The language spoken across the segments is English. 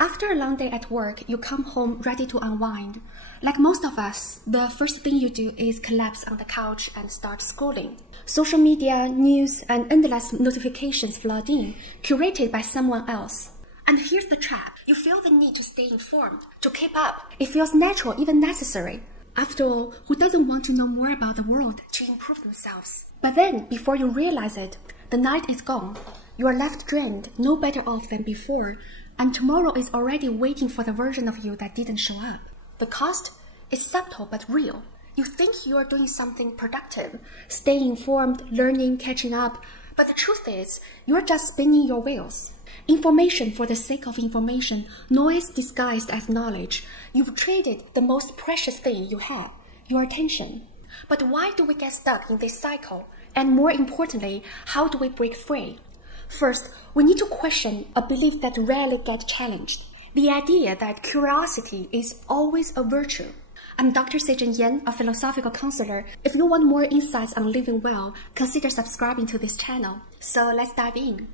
After a long day at work, you come home ready to unwind. Like most of us, the first thing you do is collapse on the couch and start scrolling. Social media, news, and endless notifications flood in, curated by someone else. And here's the trap. You feel the need to stay informed, to keep up. It feels natural, even necessary. After all, who doesn't want to know more about the world to improve themselves? But then, before you realize it, the night is gone. You are left drained, no better off than before, and tomorrow is already waiting for the version of you that didn't show up. The cost is subtle but real. You think you are doing something productive, staying informed, learning, catching up, but the truth is, you are just spinning your wheels. Information for the sake of information, noise disguised as knowledge. You've traded the most precious thing you have, your attention. But why do we get stuck in this cycle? And more importantly, how do we break free? First, we need to question a belief that rarely gets challenged. The idea that curiosity is always a virtue. I'm Dr. Sijin Yan, a philosophical counselor. If you want more insights on living well, consider subscribing to this channel. So let's dive in.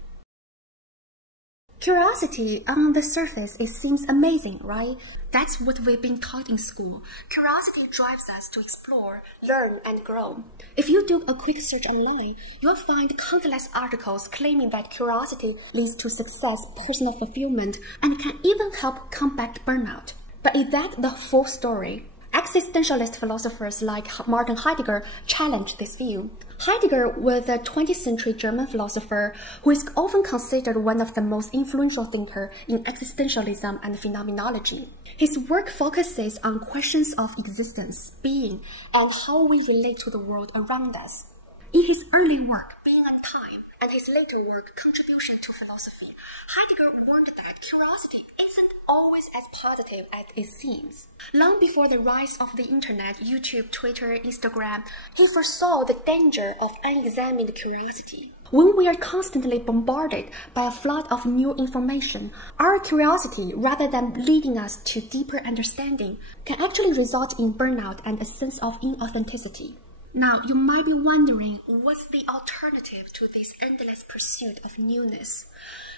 Curiosity, on the surface, it seems amazing, right? That's what we've been taught in school. Curiosity drives us to explore, learn, and grow. If you do a quick search online, you'll find countless articles claiming that curiosity leads to success, personal fulfillment, and can even help combat burnout. But is that the full story? Existentialist philosophers like Martin Heidegger challenged this view. Heidegger was a 20th century German philosopher who is often considered one of the most influential thinkers in existentialism and phenomenology. His work focuses on questions of existence, being, and how we relate to the world around us. In his early work, Being and Time, and his later work, Contribution to Philosophy, Heidegger warned that curiosity isn't always as positive as it seems. Long before the rise of the internet, YouTube, Twitter, Instagram, he foresaw the danger of unexamined curiosity. When we are constantly bombarded by a flood of new information, our curiosity, rather than leading us to deeper understanding, can actually result in burnout and a sense of inauthenticity. Now, you might be wondering, what's the alternative to this endless pursuit of newness?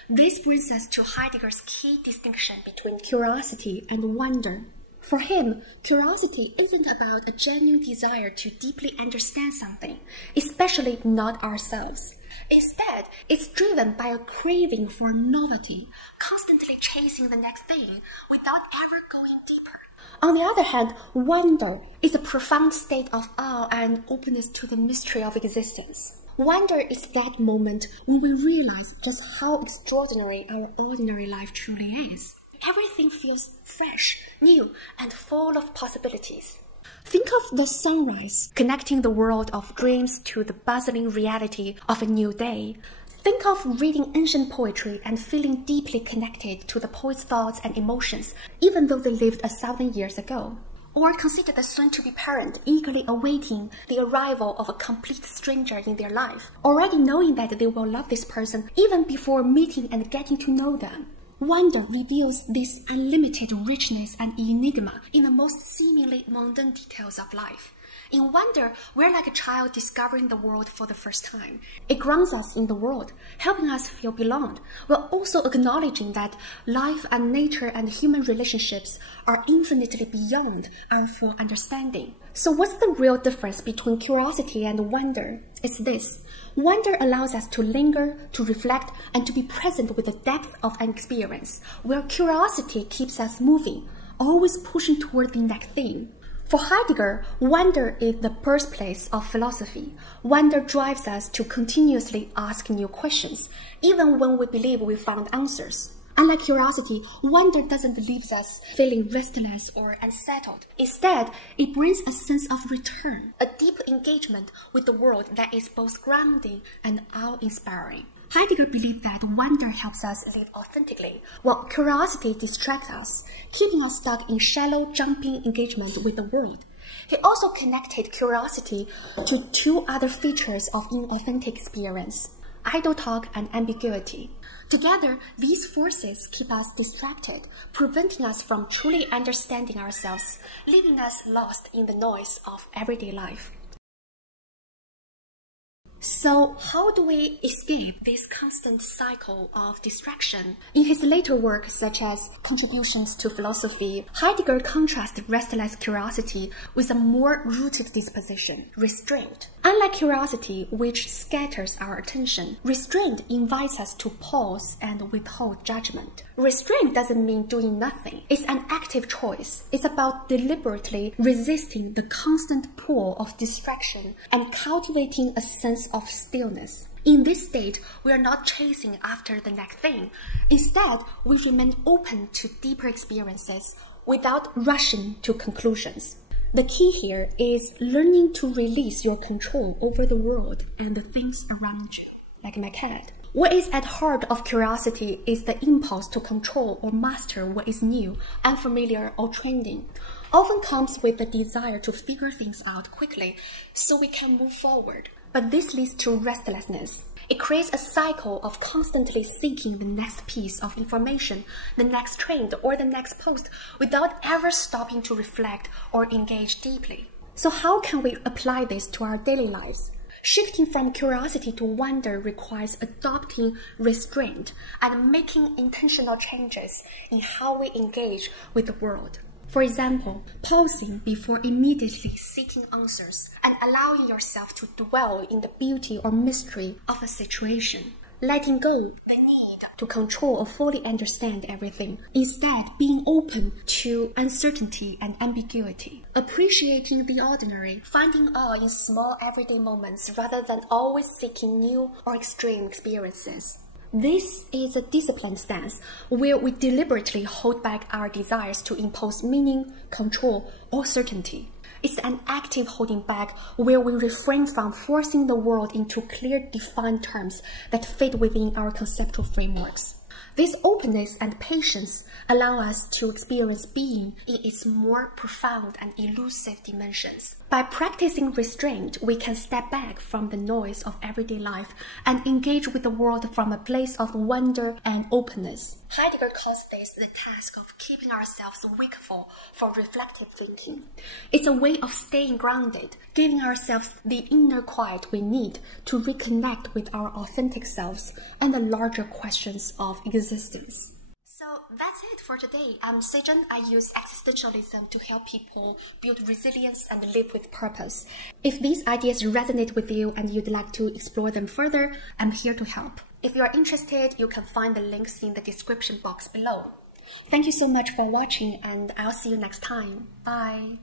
This brings us to Heidegger's key distinction between curiosity and wonder. For him, curiosity isn't about a genuine desire to deeply understand something, especially not ourselves. Instead, it's driven by a craving for novelty, constantly chasing the next thing without ever going deeper. On the other hand, wonder is a profound state of awe and openness to the mystery of existence. Wonder is that moment when we realize just how extraordinary our ordinary life truly is. Everything feels fresh, new, and full of possibilities. Think of the sunrise, connecting the world of dreams to the bustling reality of a new day. Think of reading ancient poetry and feeling deeply connected to the poet's thoughts and emotions, even though they lived 1,000 years ago. Or consider the soon-to-be parent eagerly awaiting the arrival of a complete stranger in their life, already knowing that they will love this person even before meeting and getting to know them. Wonder reveals this unlimited richness and enigma in the most seemingly mundane details of life. In wonder, we're like a child discovering the world for the first time. It grounds us in the world, helping us feel belonged, while also acknowledging that life and nature and human relationships are infinitely beyond our full understanding. So what's the real difference between curiosity and wonder? It's this. Wonder allows us to linger, to reflect, and to be present with the depth of an experience, while curiosity keeps us moving, always pushing toward the next thing. For Heidegger, wonder is the birthplace of philosophy. Wonder drives us to continuously ask new questions, even when we believe we found answers. Unlike curiosity, wonder doesn't leave us feeling restless or unsettled. Instead, it brings a sense of return, a deep engagement with the world that is both grounding and awe-inspiring. Heidegger believed that wonder helps us live authentically, while curiosity distracts us, keeping us stuck in shallow, jumping engagement with the world. He also connected curiosity to two other features of inauthentic experience: idle talk and ambiguity. Together, these forces keep us distracted, preventing us from truly understanding ourselves, leaving us lost in the noise of everyday life. So how do we escape this constant cycle of distraction? In his later work, such as Contributions to Philosophy, Heidegger contrasts restless curiosity with a more rooted disposition, restraint. Unlike curiosity, which scatters our attention, restraint invites us to pause and withhold judgment. Restraint doesn't mean doing nothing. It's an active choice. It's about deliberately resisting the constant pull of distraction and cultivating a sense of stillness. In this state, we are not chasing after the next thing. Instead, we remain open to deeper experiences without rushing to conclusions. The key here is learning to release your control over the world and the things around you, like my cat. What is at heart of curiosity is the impulse to control or master what is new, unfamiliar, or trending. Often comes with the desire to figure things out quickly so we can move forward. But this leads to restlessness. It creates a cycle of constantly seeking the next piece of information, the next trend, or the next post without ever stopping to reflect or engage deeply. So how can we apply this to our daily lives? Shifting from curiosity to wonder requires adopting restraint and making intentional changes in how we engage with the world. For example, pausing before immediately seeking answers and allowing yourself to dwell in the beauty or mystery of a situation. Letting go the need to control or fully understand everything. Instead, being open to uncertainty and ambiguity. Appreciating the ordinary, finding awe in small everyday moments rather than always seeking new or extreme experiences. This is a disciplined stance where we deliberately hold back our desires to impose meaning, control, or certainty. It's an active holding back where we refrain from forcing the world into clear, defined terms that fit within our conceptual frameworks. This openness and patience allow us to experience being in its more profound and elusive dimensions. By practicing restraint, we can step back from the noise of everyday life and engage with the world from a place of wonder and openness. Heidegger calls this the task of keeping ourselves wakeful for reflective thinking. It's a way of staying grounded, giving ourselves the inner quiet we need to reconnect with our authentic selves and the larger questions of existence. So that's it for today. I'm Sijin. I use existentialism to help people build resilience and live with purpose. If these ideas resonate with you and you'd like to explore them further, I'm here to help. If you are interested, you can find the links in the description box below. Thank you so much for watching, and I'll see you next time. Bye.